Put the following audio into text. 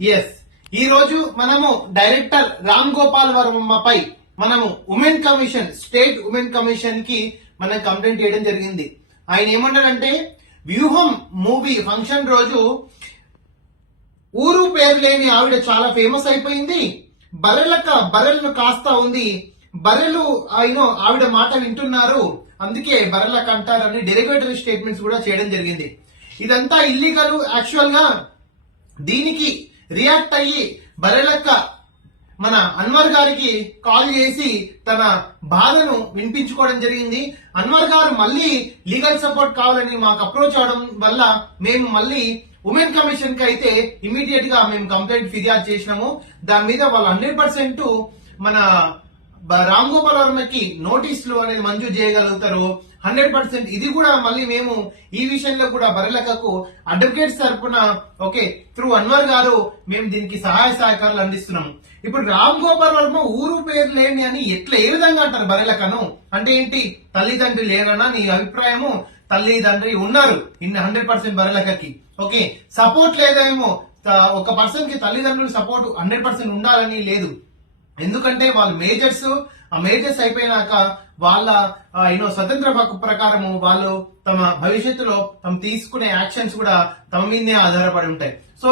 Yes, ఈ రోజు మనము డైరెక్టర్ రామ్ గోపాల్ వర్మపై మనము women commission, state women commission కి మనం కంప్లైంట్ చేయడం జరిగింది. ఆయన ఏమన్నాడంటే, వ్యూహం మూవీ ఫంక్షన్ రోజు ఊరు పేరు లేని ఆవిడ చాలా ఫేమస్ అయిపోయింది, బర్రెలను కాస్తా ఉంది, బర్రెలు ఆవిడ మాట వింటున్నారు, అందుకే బర్రెలకు అంటారని డెరివేటరీ స్టేట్మెంట్స్ కూడా చేయడం జరిగింది. ఇదంతా ఇల్లీగల్. యాక్చువల్ గా దీనికి రియాక్ట్ అయ్యి బర్రెలక్క మన అన్వర్ గారికి కాల్ చేసి తన బాధను వినిపించుకోవడం జరిగింది. అన్వర్ గారు మళ్ళీ లీగల్ సపోర్ట్ కావాలని మాకు అప్రోచ్ అవడం వల్ల మేము మళ్ళీ ఉమెన్ కమిషన్ కి అయితే ఇమీడియట్ గా మేము కంప్లైంట్ ఫిర్యాదు చేసినాము. దాని మీద వాళ్ళు 100% మన రామ్ గోపాల్ వర్మకి నోటీసులు అనేది మంజూరు చేయగలుగుతారు 100%. ఇది కూడా మళ్ళీ మేము ఈ విషయంలో కూడా బర్రెలకకు అడ్వకేట్స్ తరఫున త్రూ అన్వర్ గారు మేము దీనికి సహాయ సహకారాలు అందిస్తున్నాము. ఇప్పుడు రామ్ గోపాల్ వర్మ ఊరు పేరు లేని అని ఏ విధంగా అంటారు బర్రెలకను? అంటే ఏంటి, తల్లిదండ్రి లేరనా నీ అభిప్రాయము? తల్లిదండ్రి ఉన్నారు 100% బర్రెలకకి. సపోర్ట్ లేదేమో, ఒక పర్సన్ కి తల్లిదండ్రులు సపోర్ట్ 100% ఉండాలని లేదు. ఎందుకంటే వాళ్ళు మేజర్స్, ఆ మేజర్స్ అయిపోయినాక వాళ్ళ స్వతంత్ర హక్కు ప్రకారము వాళ్ళు తమ భవిష్యత్తులో తమ తీసుకునే యాక్షన్స్ కూడా తమ మీదనే ఆధారపడి ఉంటాయి. సో